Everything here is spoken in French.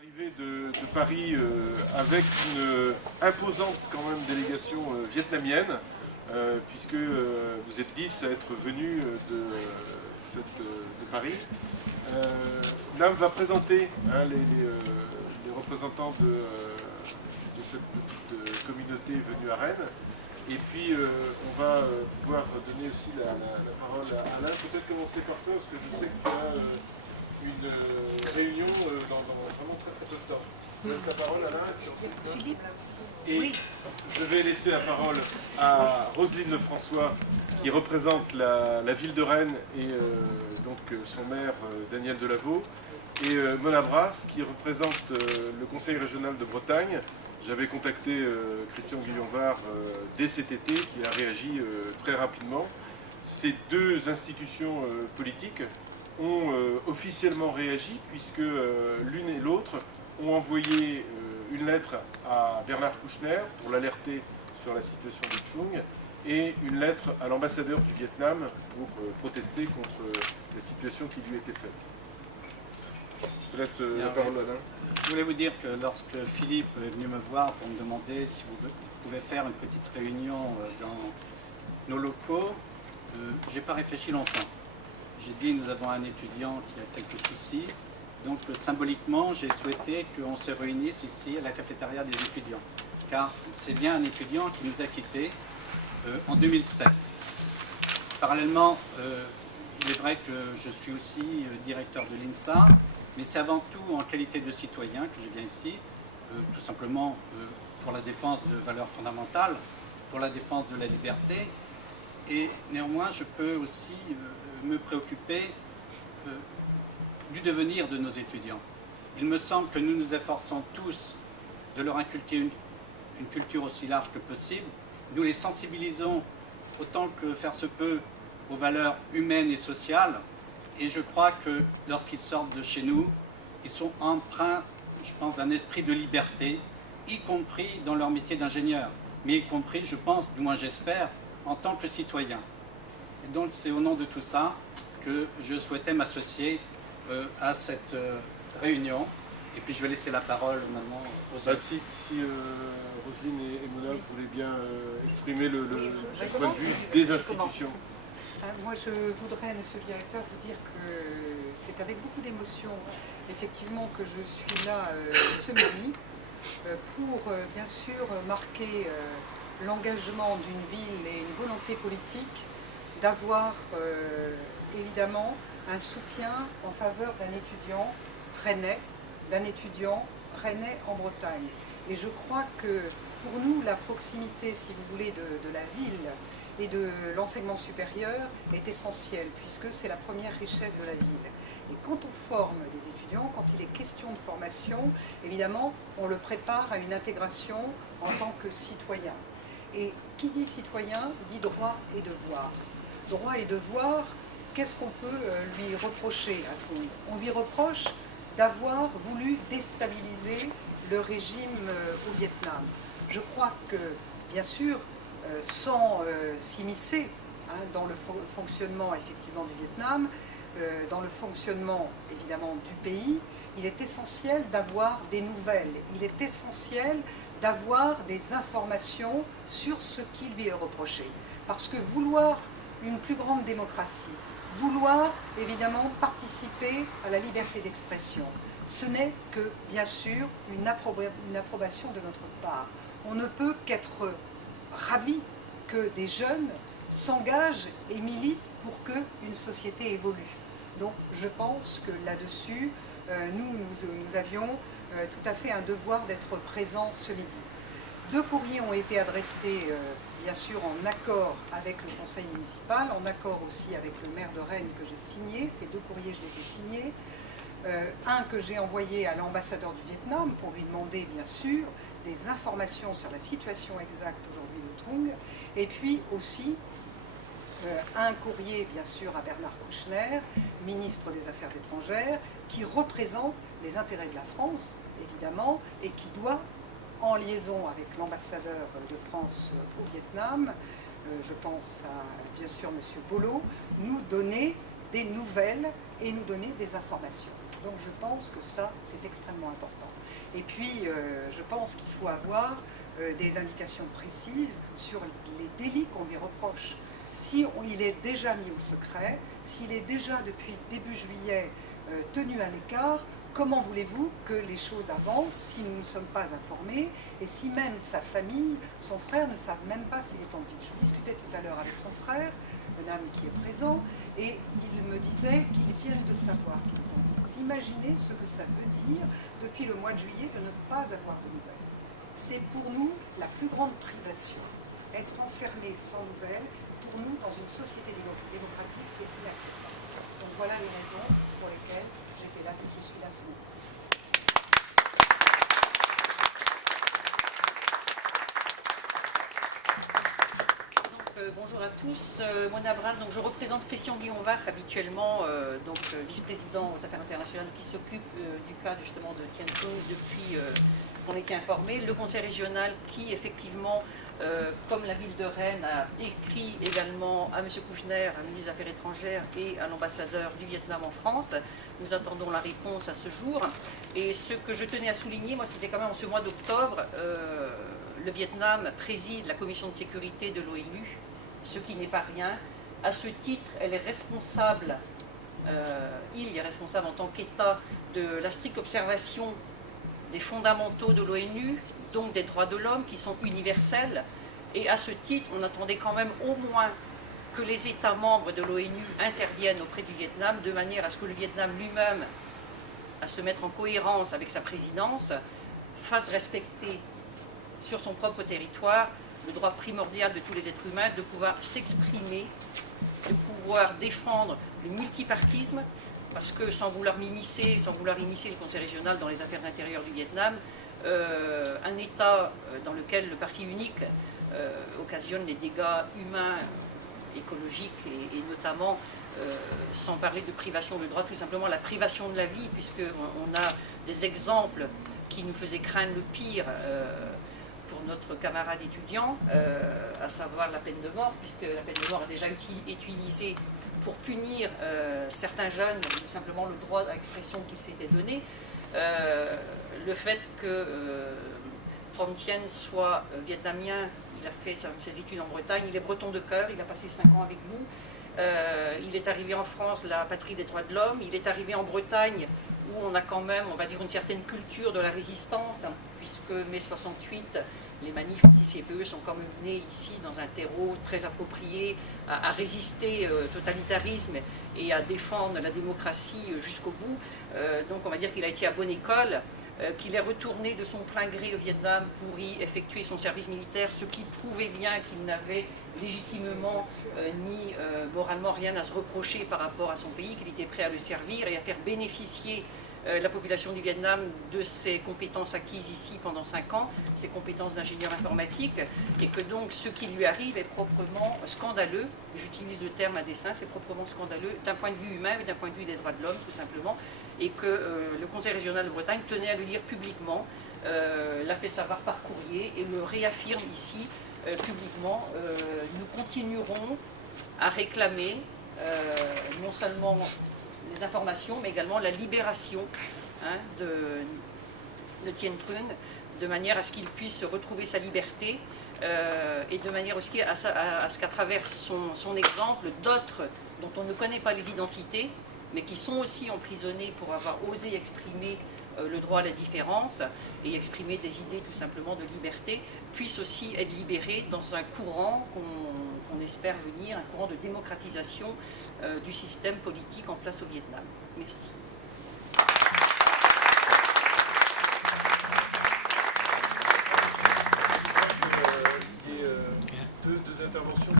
Arrivé de Paris avec une imposante quand même délégation vietnamienne, puisque vous êtes 10 à être venus de Paris. Nam va présenter les représentants de cette petite communauté venue à Rennes. Et puis on va pouvoir donner aussi la parole à Alain. Peut-être commencer par toi, parce que je sais que tu as une réunion dans vraiment très peu de temps. Je laisse la parole à Alain et puis ensuite Philippe. Et oui. Je vais laisser la parole à Roselyne Lefrançois qui représente la ville de Rennes et donc son maire Daniel Delaveau, et Mona Brasse qui représente le conseil régional de Bretagne. J'avais contacté Christian Guillon-Var dès cet été, qui a réagi très rapidement. Ces deux institutions politiques ont officiellement réagi, puisque l'une et l'autre ont envoyé une lettre à Bernard Kouchner pour l'alerter sur la situation de Chung, et une lettre à l'ambassadeur du Vietnam pour protester contre la situation qui lui était faite. Je te laisse la parole, Alain. Je voulais vous dire que lorsque Philippe est venu me voir pour me demander si vous pouvez faire une petite réunion dans nos locaux, je n'ai pas réfléchi longtemps. J'ai dit nous avons un étudiant qui a quelques soucis, donc symboliquement j'ai souhaité qu'on se réunisse ici à la cafétéria des étudiants, car c'est bien un étudiant qui nous a quittés en 2007. Parallèlement, il est vrai que je suis aussi directeur de l'INSA, mais c'est avant tout en qualité de citoyen que je viens ici, tout simplement pour la défense de valeurs fondamentales, pour la défense de la liberté, et néanmoins je peux aussi me préoccuper du devenir de nos étudiants. Il me semble que nous nous efforçons tous de leur inculquer une culture aussi large que possible. Nous les sensibilisons autant que faire se peut aux valeurs humaines et sociales, et je crois que lorsqu'ils sortent de chez nous, ils sont empreints, je pense, d'un esprit de liberté, y compris dans leur métier d'ingénieur, mais y compris, je pense, du moins j'espère, en tant que citoyen. Et donc c'est au nom de tout ça que je souhaitais m'associer à cette réunion. Et puis je vais laisser la parole maintenant aux autres. Si Roselyne et Mona, vous voulez bien exprimer le point de vue des institutions. Moi, je voudrais, Monsieur le Directeur, vous dire que c'est avec beaucoup d'émotion, effectivement, que je suis là ce midi pour, bien sûr, marquer l'engagement d'une ville et une volonté politique d'avoir, évidemment, un soutien en faveur d'un étudiant rennais en Bretagne. Et je crois que, pour nous, la proximité, si vous voulez, de la ville et de l'enseignement supérieur est essentiel, puisque c'est la première richesse de la ville. Et quand on forme des étudiants, quand il est question de formation, évidemment, on le prépare à une intégration en tant que citoyen. Et qui dit citoyen, dit droit et devoir. Droit et devoir, qu'est-ce qu'on peut lui reprocher à Trung? On lui reproche d'avoir voulu déstabiliser le régime au Vietnam. Je crois que, bien sûr, sans s'immiscer dans le fonctionnement effectivement du Vietnam, dans le fonctionnement évidemment du pays, il est essentiel d'avoir des nouvelles, il est essentiel d'avoir des informations sur ce qui lui est reproché. Parce que vouloir une plus grande démocratie, vouloir évidemment participer à la liberté d'expression, ce n'est que bien sûr une approbation de notre part. On ne peut qu'être ravi que des jeunes s'engagent et militent pour qu'une société évolue. Donc je pense que là-dessus, nous avions tout à fait un devoir d'être présents ce midi. 2 courriers ont été adressés, bien sûr, en accord avec le conseil municipal, en accord aussi avec le maire de Rennes que j'ai signé. Ces 2 courriers, je les ai signés. Un que j'ai envoyé à l'ambassadeur du Vietnam pour lui demander, bien sûr, des informations sur la situation exacte aujourd'hui de Trung, et puis aussi un courrier bien sûr à Bernard Kouchner, ministre des Affaires étrangères, qui représente les intérêts de la France, évidemment, et qui doit, en liaison avec l'ambassadeur de France au Vietnam, je pense à bien sûr M. Bolo, nous donner des nouvelles et nous donner des informations. Donc je pense que ça, c'est extrêmement important. Et puis, je pense qu'il faut avoir des indications précises sur les délits qu'on lui reproche. Si il est déjà mis au secret, s'il est déjà depuis début juillet tenu à l'écart, comment voulez-vous que les choses avancent si nous ne sommes pas informés et si même sa famille, son frère ne savent même pas s'il est en vie? Je discutais tout à l'heure avec son frère, madame qui est présent, et il me disait qu'ils viennent de savoir qu'il est en vie. Vous imaginez ce que ça veut dire depuis le mois de juillet de ne pas avoir de nouvelles. C'est pour nous la plus grande privation. Être enfermé sans nouvelles, pour nous, dans une société démocratique, c'est inacceptable. Donc voilà les raisons pour lesquelles j'étais là et je suis là ce matin. Bonjour à tous, Mona Bras, donc je représente Christian Guillon-Vach, habituellement vice-président aux affaires internationales qui s'occupe du cas justement de Tien Trung depuis qu'on était informé. Le conseil régional qui effectivement, comme la ville de Rennes, a écrit également à M. Kouchner, à ministre des Affaires étrangères et à l'ambassadeur du Vietnam en France. Nous attendons la réponse à ce jour. Et ce que je tenais à souligner, moi, c'était quand même en ce mois d'octobre, le Vietnam préside la commission de sécurité de l'ONU, ce qui n'est pas rien. À ce titre, elle est responsable, il est responsable en tant qu'État de la stricte observation des fondamentaux de l'ONU, donc des droits de l'homme qui sont universels. Et à ce titre, on attendait quand même au moins que les États membres de l'ONU interviennent auprès du Vietnam de manière à ce que le Vietnam lui-même, à se mettre en cohérence avec sa présidence, fasse respecter sur son propre territoire le droit primordial de tous les êtres humains de pouvoir s'exprimer, de pouvoir défendre le multipartisme, parce que sans vouloir m'immiscer, sans vouloir immiscer le Conseil régional dans les affaires intérieures du Vietnam, un État dans lequel le parti unique occasionne les dégâts humains, écologiques et notamment, sans parler de privation de droit, tout simplement la privation de la vie, puisqu'on a des exemples qui nous faisaient craindre le pire pour notre camarade étudiant, à savoir la peine de mort, puisque la peine de mort a déjà été utilisée pour punir certains jeunes, tout simplement le droit à l'expression qu'ils s'étaient donné. Le fait que Trong Thien soit vietnamien, il a fait ses études en Bretagne, il est breton de cœur, il a passé 5 ans avec nous. Il est arrivé en France, la patrie des droits de l'homme, il est arrivé en Bretagne, où on a quand même, on va dire, une certaine culture de la résistance, hein, puisque mai 68, les manifs anti-CPE sont quand même nés ici, dans un terreau très approprié à résister au totalitarisme et à défendre la démocratie jusqu'au bout. Donc on va dire qu'il a été à bonne école, qu'il est retourné de son plein gré au Vietnam pour y effectuer son service militaire, ce qui prouvait bien qu'il n'avait légitimement ni moralement rien à se reprocher par rapport à son pays, qu'il était prêt à le servir et à faire bénéficier la population du Vietnam de ses compétences acquises ici pendant 5 ans, ses compétences d'ingénieur informatique, et que donc ce qui lui arrive est proprement scandaleux, j'utilise le terme à dessein, c'est proprement scandaleux d'un point de vue humain et d'un point de vue des droits de l'homme tout simplement, et que le Conseil régional de Bretagne tenait à le dire publiquement, l'a fait savoir par courrier et le réaffirme ici publiquement. Nous continuerons à réclamer non seulement les informations, mais également la libération de Tien Trung, de manière à ce qu'il puisse retrouver sa liberté et de manière aussi à ce qu'à travers son exemple, d'autres dont on ne connaît pas les identités, mais qui sont aussi emprisonnés pour avoir osé exprimer le droit à la différence et exprimer des idées tout simplement de liberté, puissent aussi être libérés dans un courant qu'on espère venir, un courant de démocratisation du système politique en place au Vietnam. Merci.